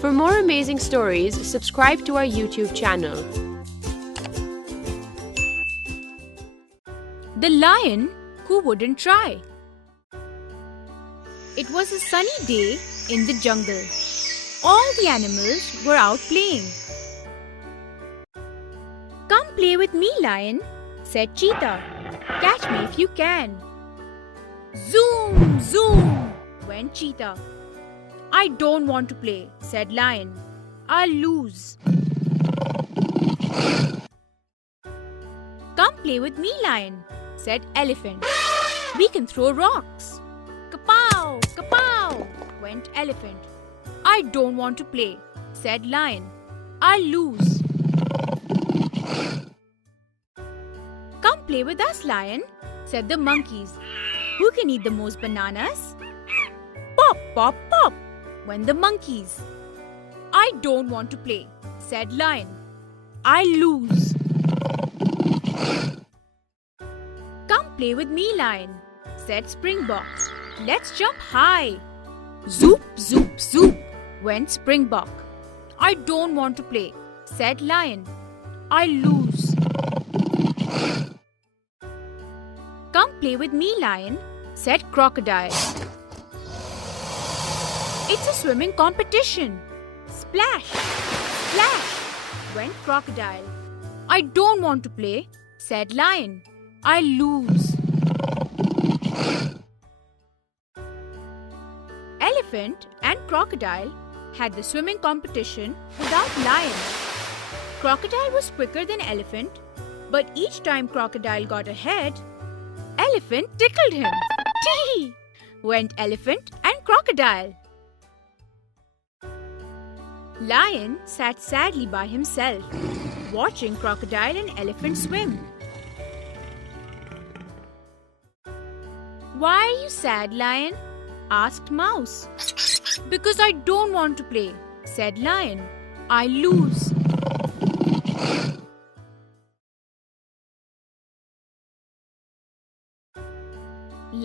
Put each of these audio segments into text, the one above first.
For more amazing stories, subscribe to our YouTube channel. The Lion Who Wouldn't Try. It was a sunny day in the jungle. All the animals were out playing. "Come play with me, Lion," said Cheetah. "Catch me if you can." Zoom, zoom, went Cheetah. "I don't want to play," said Lion. "I'll lose." "Come play with me, Lion," said Elephant. "We can throw rocks." "Kapow, kapow," went Elephant. "I don't want to play," said Lion. "I'll lose." "Come play with us, Lion," said the monkeys. "Who can eat the most bananas?" "Pop, pop, pop," went the monkeys. "I don't want to play," said Lion. "I'll lose." "Come play with me, Lion," said Springbok. "Let's jump high." Zoop, zoop, zoop, went Springbok. "I don't want to play," said Lion. "I'll lose." "Come play with me, Lion," said Crocodile. "It's a swimming competition." Splash, splash, went Crocodile. "I don't want to play," said Lion. "I'll lose." Elephant and Crocodile had the swimming competition without Lion. Crocodile was quicker than Elephant, but each time Crocodile got ahead, Elephant tickled him. Tee! Went Elephant and Crocodile. Lion sat sadly by himself, watching Crocodile and Elephant swim. "Why are you sad, Lion?" asked Mouse. "Because I don't want to play," said Lion. "I lose."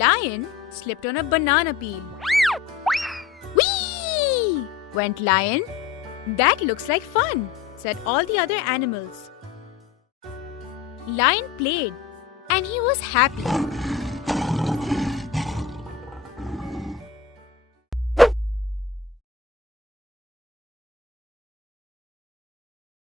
Lion slipped on a banana peel. "Whee!" went Lion. "That looks like fun," said all the other animals. Lion played, and he was happy.